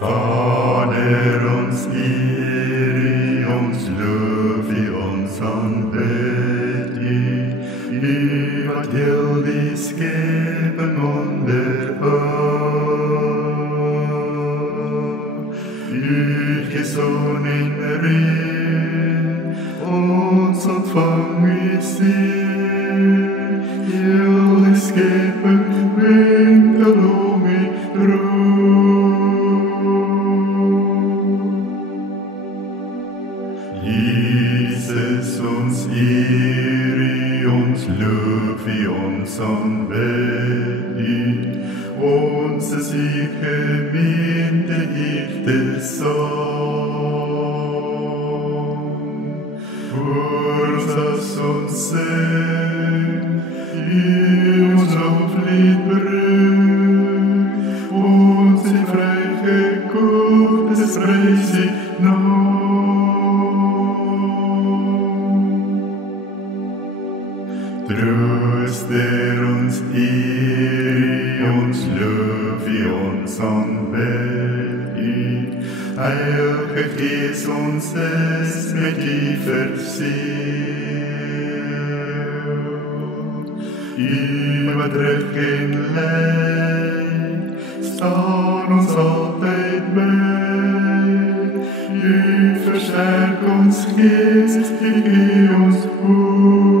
Fader ons eer, ons loof U, ons aanbid U. U wat heel die skepping onderhou. U gee son en reën, ons ontvang U seën. Heel die skepping winkel om U Jesus, ons eer U, ons loof U, ons aanbid U. Ons is U gemeente, egte saam. Voor ons as ons sing, U ons loflied bring. Ons het vrygekoop, dis prys U naam. Trooster ons eer, ons loof U, ons aanbid U. Heilige Gees, ons is met U verseël. U wat rig en lei, staan ons altyd by. U versterk ons gees, U gee ons hoop.